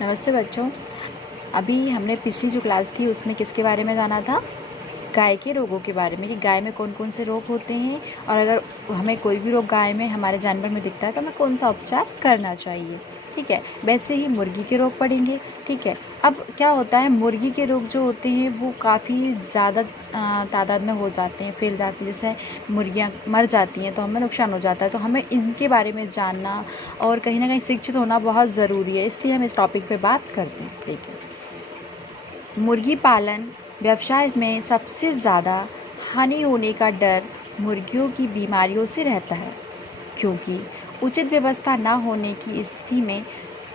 नमस्ते बच्चों। अभी हमने पिछली जो क्लास थी उसमें किसके बारे में जाना था? गाय के रोगों के बारे में, कि गाय में कौन कौन से रोग होते हैं और अगर हमें कोई भी रोग गाय में हमारे जानवर में दिखता है तो हमें कौन सा उपचार करना चाहिए। ठीक है, वैसे ही मुर्गी के रोग पढ़ेंगे। ठीक है, अब क्या होता है, मुर्गी के रोग जो होते हैं वो काफ़ी ज़्यादा तादाद में हो जाते हैं, फैल जाती है। जैसे मुर्गियाँ मर जाती हैं तो हमें नुकसान हो जाता है, तो हमें इनके बारे में जानना और कहीं ना कहीं शिक्षित होना बहुत ज़रूरी है, इसलिए हम इस टॉपिक पे बात करते हैं। ठीक है, मुर्गी पालन व्यवसाय में सबसे ज़्यादा हानि होने का डर मुर्गियों की बीमारियों से रहता है, क्योंकि उचित व्यवस्था न होने की स्थिति में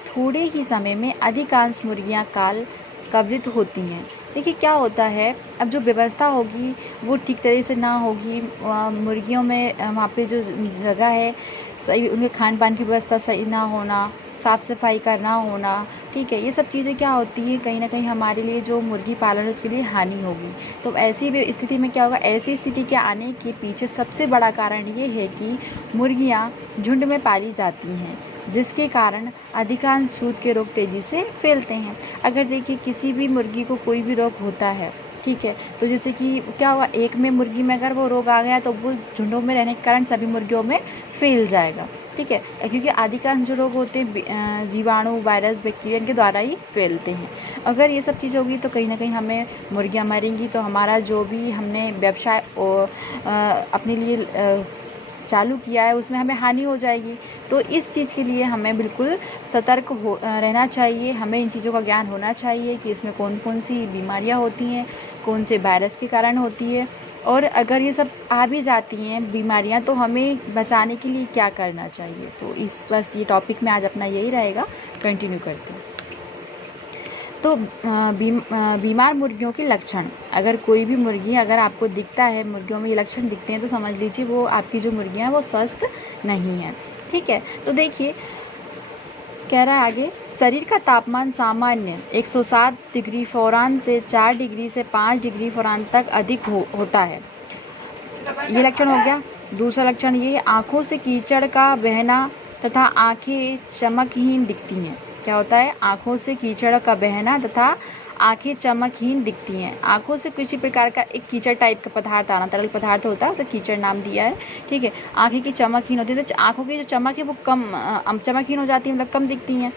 थोड़े ही समय में अधिकांश मुर्गियां काल कवरित होती हैं। देखिए क्या होता है, अब जो व्यवस्था होगी वो ठीक तरह से ना होगी, मुर्गियों में वहाँ पे जो जगह है सही, उनके खान पान की व्यवस्था सही ना होना, साफ़ सफाई का ना होना, ठीक है, ये सब चीज़ें क्या होती हैं, कहीं ना कहीं हमारे लिए जो मुर्गी पालन है उसके लिए हानि होगी। तो ऐसी भी स्थिति में क्या होगा, ऐसी स्थिति के आने के पीछे सबसे बड़ा कारण ये है कि मुर्गियाँ झुंड में पाली जाती हैं, जिसके कारण अधिकांश छूत के रोग तेज़ी से फैलते हैं। अगर देखिए किसी भी मुर्गी को कोई भी रोग होता है, ठीक है, तो जैसे कि क्या होगा, एक में मुर्गी में अगर वो रोग आ गया तो वो झुंडों में रहने के कारण सभी मुर्गियों में फैल जाएगा। ठीक है, क्योंकि अधिकांश जो रोग होते हैं जीवाणु, वायरस, बैक्टीरिया के द्वारा ही फैलते हैं। अगर ये सब चीज़ होगी तो कहीं ना कहीं हमें मुर्गियाँ मरेंगी, तो हमारा जो भी हमने व्यवसाय अपने लिए चालू किया है उसमें हमें हानि हो जाएगी। तो इस चीज़ के लिए हमें बिल्कुल सतर्क रहना चाहिए। हमें इन चीज़ों का ज्ञान होना चाहिए कि इसमें कौन कौन सी बीमारियां होती हैं, कौन से वायरस के कारण होती है, और अगर ये सब आ भी जाती हैं बीमारियां तो हमें बचाने के लिए क्या करना चाहिए। तो इस बस ये टॉपिक में आज अपना यही रहेगा, कंटिन्यू करते हैं। तो बीमार मुर्गियों के लक्षण, अगर कोई भी मुर्गी अगर आपको दिखता है, मुर्गियों में ये लक्षण दिखते हैं तो समझ लीजिए वो आपकी जो मुर्गियाँ हैं वो स्वस्थ नहीं है। ठीक है, तो देखिए कह रहा है आगे, शरीर का तापमान सामान्य 107 डिग्री फ़ारेनहाइट से 4 डिग्री से 5 डिग्री फ़ारेनहाइट तक अधिक होता है। ये लक्षण हो गया। दूसरा लक्षण ये है, आँखों से कीचड़ का बहना तथा आँखें चमकहीन दिखती हैं। क्या होता है, आँखों से कीचड़ का बहना तथा आँखें चमकहीन दिखती हैं। आँखों से किसी प्रकार का एक कीचड़ टाइप का पदार्थ आना, तरल पदार्थ होता है, उसे कीचड़ नाम दिया है। ठीक है, आँखें की चमकहीन होती है, तो आँखों की जो चमक है वो कम चमकहीन हो जाती है, मतलब कम दिखती हैं।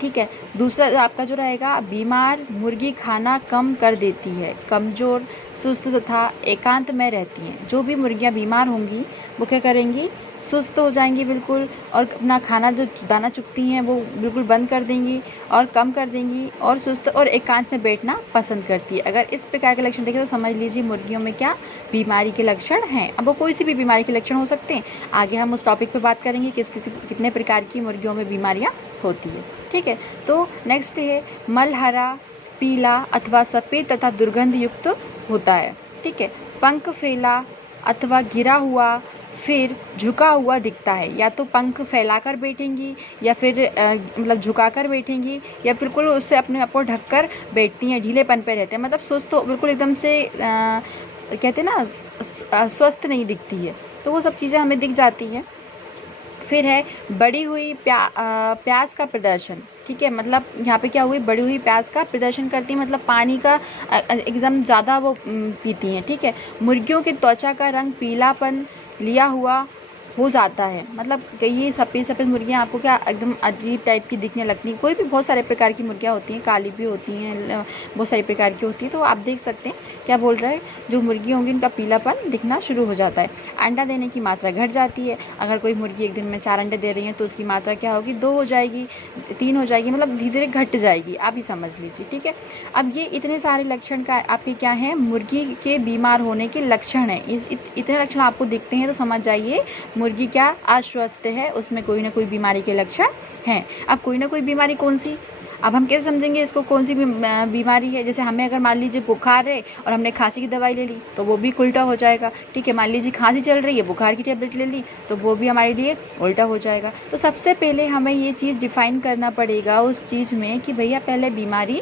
ठीक है, दूसरा आपका जो रहेगा, बीमार मुर्गी खाना कम कर देती है, कमज़ोर, सुस्त तथा एकांत में रहती हैं। जो भी मुर्गियां बीमार होंगी वो क्या करेंगी, सुस्त हो जाएंगी बिल्कुल, और अपना खाना जो दाना चुगती हैं वो बिल्कुल बंद कर देंगी और कम कर देंगी, और सुस्त और एकांत में बैठना पसंद करती है। अगर इस प्रकार के लक्षण देखें तो समझ लीजिए मुर्गियों में क्या बीमारी के लक्षण हैं। अब वो कोई सी भी बीमारी के लक्षण हो सकते हैं, आगे हम उस टॉपिक पर बात करेंगे कि कितने प्रकार की मुर्गियों में बीमारियाँ होती है। ठीक है, तो नेक्स्ट है, मल हरा, पीला अथवा सफ़ेद तथा दुर्गंध युक्त होता है। ठीक है, पंख फैला अथवा गिरा हुआ, फिर झुका हुआ दिखता है। या तो पंख फैलाकर बैठेंगी या फिर मतलब झुकाकर बैठेंगी, या बिल्कुल उससे अपने आप को ढककर बैठती हैं, ढीलेपन पे रहते हैं, मतलब स्वस्थ तो बिल्कुल एकदम से कहते हैं ना स्वस्थ नहीं दिखती है। तो वो सब चीज़ें हमें दिख जाती हैं। फिर है बढ़ी हुई प्यास का प्रदर्शन। ठीक है, मतलब यहाँ पे क्या हुई, बढ़ी हुई प्यास का प्रदर्शन करती है, मतलब पानी का एकदम ज़्यादा वो पीती हैं। ठीक है, मुर्गियों की त्वचा का रंग पीलापन लिया हुआ हो जाता है, मतलब ये सफ़ेद सफ़ेद मुर्गियाँ आपको क्या एकदम अजीब टाइप की दिखने लगती हैं। कोई भी बहुत सारे प्रकार की मुर्गियाँ होती हैं, काली भी होती हैं, बहुत सारी प्रकार की होती हैं। तो आप देख सकते हैं क्या बोल रहा है, जो मुर्गी होंगी उनका पीलापन दिखना शुरू हो जाता है। अंडा देने की मात्रा घट जाती है। अगर कोई मुर्गी एक दिन में 4 अंडे दे रही है तो उसकी मात्रा क्या होगी, 2 हो जाएगी, 3 हो जाएगी, मतलब धीरे धीरे घट जाएगी, आप ही समझ लीजिए। ठीक है, अब ये इतने सारे लक्षण का आपके क्या है, मुर्गी के बीमार होने के लक्षण हैं। इतने लक्षण आपको दिखते हैं तो समझ जाइए मुर्गी क्या अस्वस्थ है, उसमें कोई ना कोई बीमारी के लक्षण हैं। अब कोई ना कोई बीमारी कौन सी, अब हम कैसे समझेंगे इसको कौन सी बीमारी है। जैसे हमें अगर मान लीजिए बुखार है और हमने खांसी की दवाई ले ली तो वो भी उल्टा हो जाएगा। ठीक है, मान लीजिए खांसी चल रही है, बुखार की टेबलेट ले ली तो वो भी हमारे लिए उल्टा हो जाएगा। तो सबसे पहले हमें ये चीज़ डिफ़ाइन करना पड़ेगा उस चीज़ में कि भैया पहले बीमारी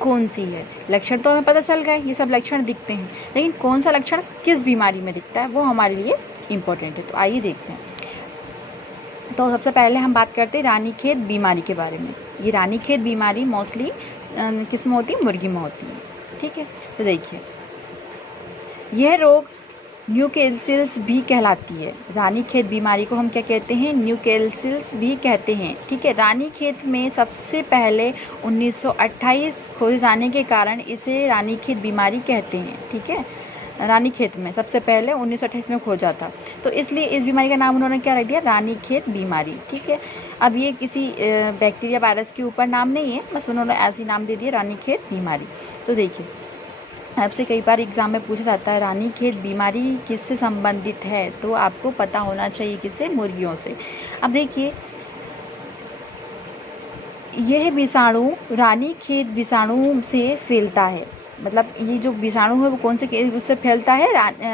कौन सी है। लक्षण तो हमें पता चल गए, ये सब लक्षण दिखते हैं, लेकिन कौन सा लक्षण किस बीमारी में दिखता है वो हमारे लिए इम्पोर्टेंट है। तो आइए देखते हैं। तो सबसे पहले हम बात करते हैं रानीखेत बीमारी के बारे में। ये रानीखेत बीमारी मोस्टली किस में होती है? मुर्गी में होती है। ठीक है, तो देखिए यह रोग न्यूकैसल्स भी कहलाती है। रानीखेत बीमारी को हम क्या कहते हैं? न्यूकैसल्स भी कहते हैं। ठीक है, रानीखेत में सबसे पहले 1928 खोजे जाने के कारण इसे रानीखेत बीमारी कहते हैं। ठीक है, रानीखेत में सबसे पहले 1928 में खोजा था, तो इसलिए इस बीमारी का नाम उन्होंने क्या रख दिया? रानीखेत बीमारी। ठीक है, अब ये किसी बैक्टीरिया वायरस के ऊपर नाम नहीं है, बस उन्होंने ऐसे ही नाम दे दिया रानीखेत बीमारी। तो देखिए आपसे कई बार एग्ज़ाम में पूछा जाता है रानीखेत बीमारी किससे संबंधित है, तो आपको पता होना चाहिए किससे? मुर्गियों से। अब देखिए यह विषाणु रानीखेत विषाणु से फैलता है। मतलब ये जो विषाणु है वो कौन से उससे फैलता है?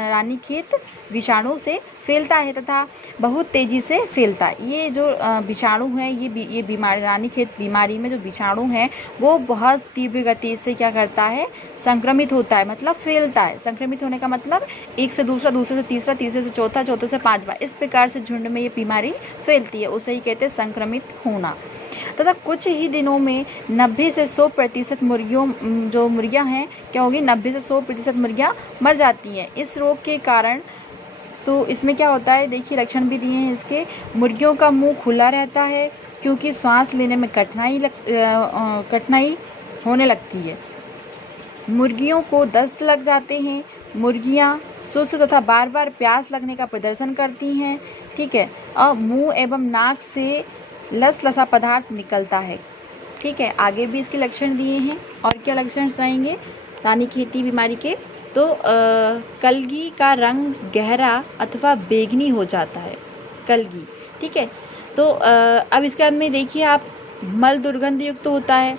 रानीखेत विषाणु से फैलता है तथा बहुत तेज़ी से फैलता है। ये जो विषाणु है ये बीमारी रानीखेत बीमारी में जो विषाणु है वो बहुत तीव्र गति से क्या करता है? संक्रमित होता है, मतलब फैलता है। संक्रमित होने का मतलब एक से दूसरा, दूसरे से तीसरा, तीसरे से चौथा, चौथे से पांचवा, इस प्रकार से झुंड में ये बीमारी फैलती है, उसे ही कहते हैं संक्रमित होना। तथा कुछ ही दिनों में 90 से 100% मुर्गियाँ हैं क्या होगी? 90 से 100% मुर्गियाँ मर जाती हैं इस रोग के कारण। तो इसमें क्या होता है? देखिए लक्षण भी दिए हैं इसके। मुर्गियों का मुंह खुला रहता है क्योंकि सांस लेने में कठिनाई होने लगती है। मुर्गियों को दस्त लग जाते हैं। मुर्गियाँ सुस्त तथा बार बार प्यास लगने का प्रदर्शन करती हैं। ठीक है, और मुंह एवं नाक से लसलसा पदार्थ निकलता है। ठीक है, आगे भी इसके लक्षण दिए हैं। और क्या लक्षण रहेंगे रानीखेती बीमारी के? तो कलगी का रंग गहरा अथवा बैंगनी हो जाता है, कलगी। ठीक है, तो अब इसके बाद में देखिए आप, मल दुर्गंध युक्त होता है,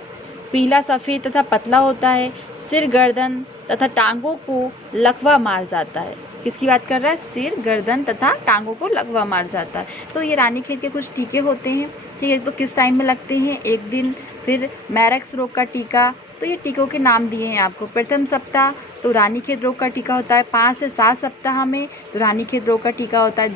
पीला सफ़ेद तथा पतला होता है, सिर गर्दन तथा टांगों को लकवा मार जाता है। किसकी बात कर रहा है? सिर गर्दन तथा टांगों को लकवा मार जाता है। तो ये रानीखेत के कुछ टीके होते हैं। ठीक है, तो किस टाइम में लगते हैं? एक दिन। फिर मैरक्स रोग का टीका, तो ये टीकों के नाम दिए हैं आपको। प्रथम सप्ताह तो रानीखेत रोग का टीका होता है 5 से 7 सप्ताह में, तो रानीखेत रोग का टीका होता है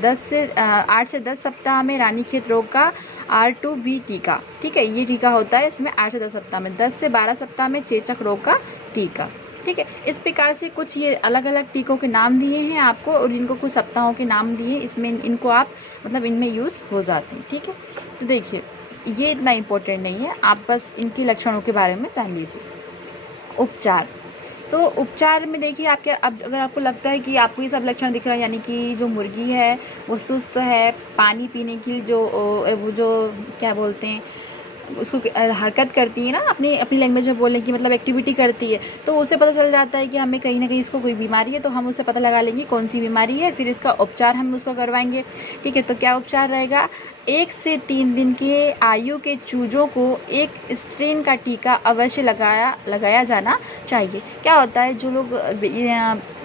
8 से 10 सप्ताह में रानीखेत रोग का R2B टीका। ठीक है, ये टीका होता है इसमें 8 से 10 सप्ताह में। 10 से 12 सप्ताह में चेचक रोग का टीका। ठीक है, इस प्रकार से कुछ ये अलग अलग टीकों के नाम दिए हैं आपको, और इनको कुछ सप्ताहों के नाम दिए, इसमें इनको आप मतलब इनमें यूज़ हो जाते हैं। ठीक है, तो देखिए ये इतना इम्पोर्टेंट नहीं है, आप बस इनके लक्षणों के बारे में जान लीजिए। उपचार, तो उपचार में देखिए आपके, अब अगर आपको लगता है कि आपको ये सब लक्षण दिख रहा है, यानी कि जो मुर्गी है वो सुस्त है, पानी पीने की वो जो क्या बोलते हैं उसको हरकत करती है ना, अपनी लैंग्वेज में बोलने की मतलब एक्टिविटी करती है, तो उससे पता चल जाता है कि हमें कहीं ना कहीं इसको कोई बीमारी है, तो हम उससे पता लगा लेंगे कौन सी बीमारी है, फिर इसका उपचार हम उसका करवाएंगे। ठीक है, तो क्या उपचार रहेगा? 1 से 3 दिन के आयु के चूजों को एक स्ट्रेन का टीका अवश्य लगाया जाना चाहिए। क्या होता है, जो लोग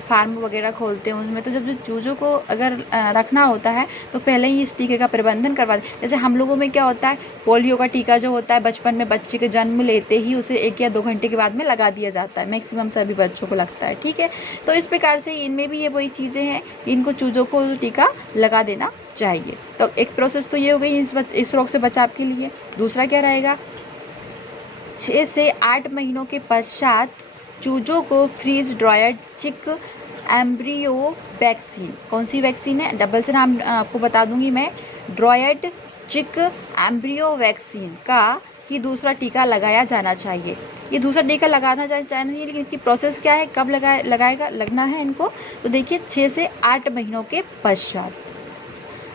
फार्म वगैरह खोलते हैं उनमें, तो जब जो चूजों को अगर रखना होता है तो पहले ही इस टीके का प्रबंधन करवा दें। जैसे हम लोगों में क्या होता है, पोलियो का टीका जो होता है बचपन में बच्चे के जन्म लेते ही उसे 1 या 2 घंटे के बाद में लगा दिया जाता है, मैक्सिमम सभी बच्चों को लगता है। ठीक है, तो इस प्रकार से इनमें भी ये वही चीज़ें हैं, इनको चूजों को टीका लगा देना चाहिए। तो एक प्रोसेस तो ये हो गई इस रोग से बचाव के लिए। दूसरा क्या रहेगा? 6 से 8 महीनों के पश्चात चूजों को फ्रीज ड्रायर्ड चिक एम्ब्रियो वैक्सीन, कौन सी वैक्सीन है, डबल से नाम आपको बता दूंगी मैं, ड्रायर्ड चिक एम्ब्रियो वैक्सीन का ही दूसरा टीका लगाया जाना चाहिए। ये दूसरा टीका लगाना चाहिए, लेकिन इसकी प्रोसेस क्या है, कब लगना है इनको? तो देखिए 6 से 8 महीनों के पश्चात,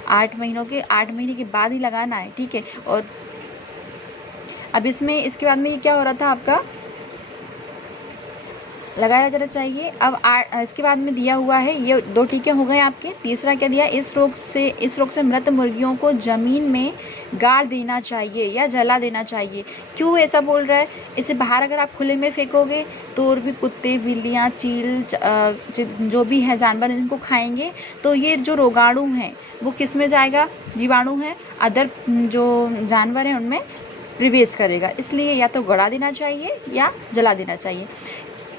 8 महीने के बाद ही लगाना है। ठीक है, और अब इसके बाद में ये क्या हो रहा था आपका, लगाया जाना चाहिए। अब इसके बाद में दिया हुआ है, ये 2 टीके हो गए आपके। तीसरा क्या दिया, इस रोग से मृत मुर्गियों को ज़मीन में गाड़ देना चाहिए या जला देना चाहिए। क्यों ऐसा बोल रहा है? इसे बाहर अगर आप खुले में फेंकोगे तो और भी कुत्ते, बिल्लियाँ, चील जो भी है जानवर इनको खाएंगे, तो ये जो रोगाणु हैं वो किस में जाएगा, जीवाणु है, अदर जो जानवर हैं उनमें प्रवेश करेगा। इसलिए या तो गड़ा देना चाहिए या जला देना चाहिए।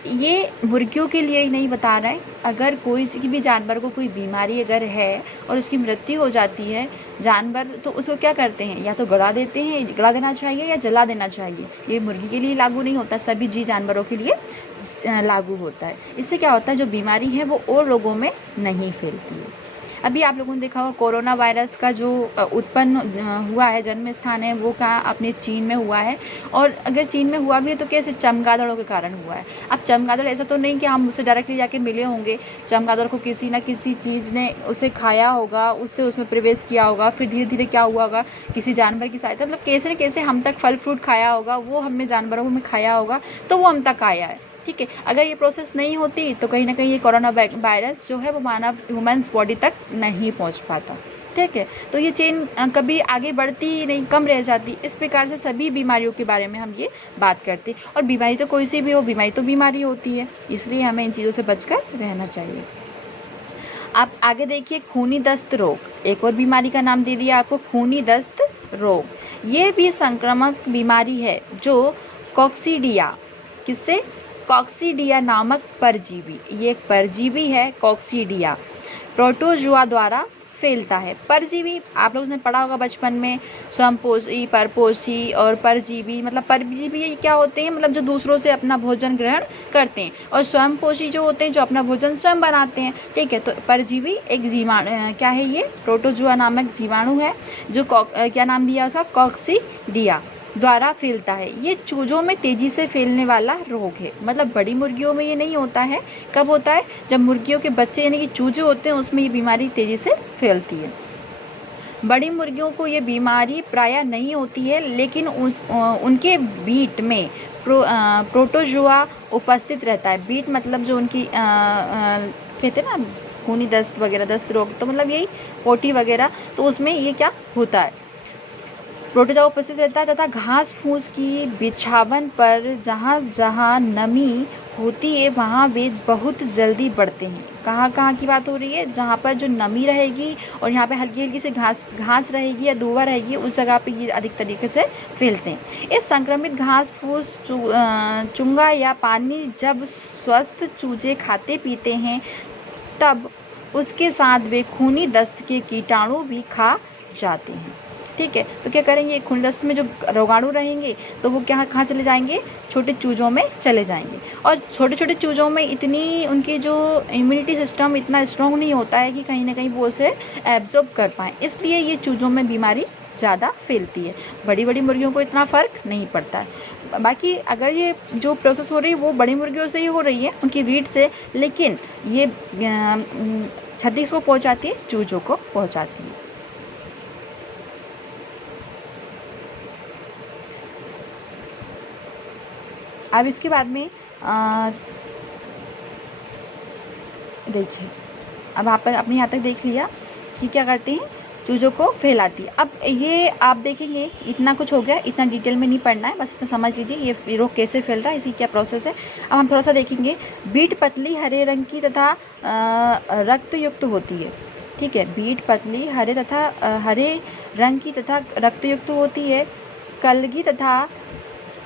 ये मुर्गियों के लिए ही नहीं बता रहा है, अगर कोई सी भी जानवर को कोई बीमारी अगर है और उसकी मृत्यु हो जाती है जानवर, तो उसको क्या करते हैं, या तो गला देते हैं, गला देना चाहिए या जला देना चाहिए। ये मुर्गी के लिए लागू नहीं होता, सभी जी जानवरों के लिए लागू होता है। इससे क्या होता है, जो बीमारी है वो और लोगों में नहीं फैलती है। अभी आप लोगों ने देखा होगा कोरोना वायरस का जो उत्पन्न हुआ है, जन्म स्थान है वो कहाँ, अपने चीन में हुआ है। और अगर चीन में हुआ भी है तो कैसे, चमगादड़ों के कारण हुआ है। अब चमगादड़ ऐसा तो नहीं कि हम उससे डायरेक्टली जाके मिले होंगे, चमगादड़ को किसी ना किसी चीज़ ने उसे खाया होगा, उससे उसमें प्रवेश किया होगा, फिर धीरे धीरे क्या हुआ होगा, किसी जानवर की सहायता, मतलब कैसे न कैसे हम तक फल फ्रूट खाया होगा, वो हमने जानवरों में खाया होगा, तो वो हम तक आया है। ठीक है, अगर ये प्रोसेस नहीं होती तो कहीं ना कहीं ये कोरोना वायरस जो है वो मानव ह्यूमन्स बॉडी तक नहीं पहुंच पाता। ठीक है, तो ये चेन कभी आगे बढ़ती ही नहीं, कम रह जाती। इस प्रकार से सभी बीमारियों के बारे में हम ये बात करते हैं। और बीमारी तो कोई सी भी हो, बीमारी तो बीमारी होती है, इसलिए हमें इन चीज़ों से बचकर रहना चाहिए। आप आगे देखिए, खूनी दस्त रोग, एक और बीमारी का नाम दे दिया आपको, खूनी दस्त रोग। ये भी संक्रामक बीमारी है जो कॉक्सीडिया, किससे, कॉक्सीडिया नामक परजीवी, ये एक परजीवी है कॉक्सीडिया, प्रोटोजुआ द्वारा फैलता है। परजीवी आप लोगों ने पढ़ा होगा बचपन में, स्वयंपोषी, परपोषी और परजीवी। मतलब परजीवी ये क्या होते हैं, मतलब जो दूसरों से अपना भोजन ग्रहण करते हैं, और स्वयंपोषी जो होते हैं जो अपना भोजन स्वयं बनाते हैं। ठीक है, तो परजीवी एक जीवाणु क्या है, ये प्रोटोजुआ नामक जीवाणु है जो क्या नाम दिया उसका, कॉक्सीडिया द्वारा फैलता है। ये चूजों में तेज़ी से फैलने वाला रोग है। मतलब बड़ी मुर्गियों में ये नहीं होता है, कब होता है, जब मुर्गियों के बच्चे यानी कि चूजे होते हैं उसमें ये बीमारी तेज़ी से फैलती है। बड़ी मुर्गियों को ये बीमारी प्रायः नहीं होती है, लेकिन उनके बीट में प्रोटोजुआ उपस्थित रहता है। बीट मतलब जो उनकी कहते हैं ना खूनी दस्त वगैरह, दस्त रोग, तो मतलब यही पोटी वगैरह, तो उसमें ये क्या होता है, प्रोटोजुआ उपस्थित रहता है। तथा घास फूस की बिछावन पर जहाँ जहाँ नमी होती है वहाँ वे बहुत जल्दी बढ़ते हैं। कहाँ कहाँ की बात हो रही है, जहाँ पर जो नमी रहेगी और यहाँ पे हल्की हल्की सी घास रहेगी या दूबा रहेगी, उस जगह पे ये अधिक तरीके से फैलते हैं। इस संक्रमित घास फूस, चुंगा या पानी जब स्वस्थ चूजे खाते पीते हैं तब उसके साथ वे खूनी दस्त के कीटाणु भी खा जाते हैं। ठीक है, तो क्या करेंगे, खूनी दस्त में जो रोगाणु रहेंगे तो वो कहाँ चले जाएंगे, छोटे चूजों में चले जाएंगे। और छोटे छोटे चूजों में इतनी उनकी जो इम्यूनिटी सिस्टम इतना स्ट्रॉन्ग नहीं होता है कि कहीं ना कहीं वो उसे एब्जॉर्ब कर पाएँ, इसलिए ये चूजों में बीमारी ज़्यादा फैलती है। बड़ी बड़ी मुर्गियों को इतना फ़र्क नहीं पड़ता है। बाकी अगर ये जो प्रोसेस हो रही है वो बड़ी मुर्गियों से ही हो रही है, उनकी ब्रीड से, लेकिन ये क्षति को पहुँचाती है, चूजों को पहुँचाती है। अब इसके बाद में देखिए, अब आप अपने यहाँ तक देख लिया कि क्या करते हैं, चूज़ों को फैलाती है। अब ये आप देखेंगे, इतना कुछ हो गया, इतना डिटेल में नहीं पढ़ना है, बस इतना समझ लीजिए ये रोग कैसे फैल रहा है, इसकी क्या प्रोसेस है। अब हम थोड़ा सा देखेंगे। बीट पतली हरे रंग की तथा रक्तयुक्त होती है। ठीक है, बीट पतली हरे रंग की तथा रक्तयुक्त होती है। कलगी तथा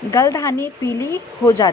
गलधानी पीली हो जाती है।